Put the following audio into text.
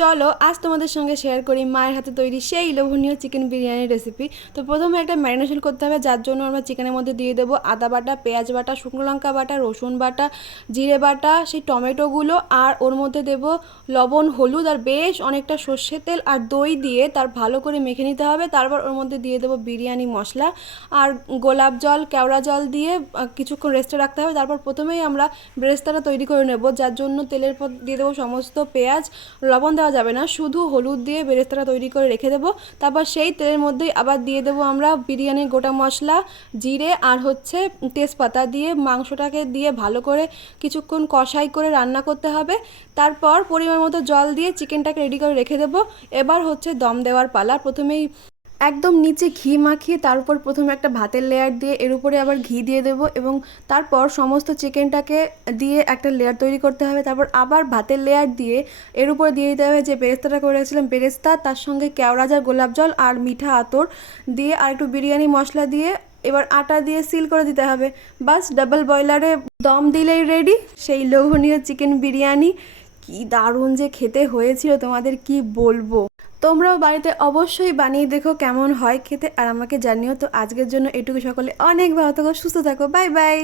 চলো আজ তোমাদের সঙ্গে শেয়ার করি মায়ের হাতে তৈরি সেই লোভনীয় চিকেন বিরিয়ানির রেসিপি। তো প্রথমে একটা ম্যারিনেশন করতে হবে, যার জন্য আমরা চিকেনের মধ্যে দিয়ে দেবো আদা বাটা, পেঁয়াজ বাটা, শুকনো লঙ্কা বাটা, রসুন বাটা, জিরে বাটা, সেই টমেটোগুলো, আর ওর মধ্যে দেবো লবণ, হলুদ আর বেশ অনেকটা সর্ষের তেল আর দই দিয়ে তার ভালো করে মেখে নিতে হবে। তারপর ওর মধ্যে দিয়ে দেবো বিরিয়ানি মশলা আর গোলাপ জল, কেওড়া জল দিয়ে কিছুক্ষণ রেস্টে রাখতে হবে। তারপর প্রথমেই আমরা বেরেস্তাটা তৈরি করে নেব, যার জন্য তেলের পর দিয়ে দেবো সমস্ত পেঁয়াজ, লবণ দেওয়া যাবে না, শুধু হলুদ দিয়ে বেরেস্তাটা তৈরি করে রেখে দেবো। তারপর সেই তেলের মধ্যেই আবার দিয়ে দেবো আমরা বিরিয়ানির গোটা মশলা, জিরে আর তেজপাতা দিয়ে মাংসটাকে দিয়ে ভালো করে কিছুক্ষণ কষাই করে রান্না করতে হবে। তারপর পরিমাণ মতো জল দিয়ে চিকেনটাকে রেডি করে রেখে দেবো। এবার দম দেওয়ার পালা। প্রথমেই একদম নিচে ঘি মাখিয়ে তার উপর প্রথমে একটা ভাতের লেয়ার দিয়ে এর উপরে আবার ঘি দিয়ে দেবো এবং তারপর সমস্ত চিকেনটাকে দিয়ে একটা লেয়ার তৈরি করতে হবে। তারপর আবার ভাতের লেয়ার দিয়ে এর উপরে দিয়ে দিতে হবে যে বেরেস্তাটা করে রেখেছিলাম বেরেস্তা, তার সঙ্গে কেওড়া জল, গোলাপ জল আর মিঠা আতর দিয়ে আর একটু বিরিয়ানি মশলা দিয়ে এবার আটা দিয়ে সিল করে দিতে হবে। বাস ডাবল বয়লারে দম দিলেই রেডি সেই লোভনীয় চিকেন বিরিয়ানি। কি দারুণ যে খেতে হয়েছিল, তোমাদের কি বলবো। তোমরাও বাড়িতে অবশ্যই বানিয়ে দেখো কেমন হয় খেতে, আর আমাকে জানিও। তো আজকের জন্য এটুকু, সকলে অনেক ভালো থাকো, সুস্থ থাকো, বাই বাই।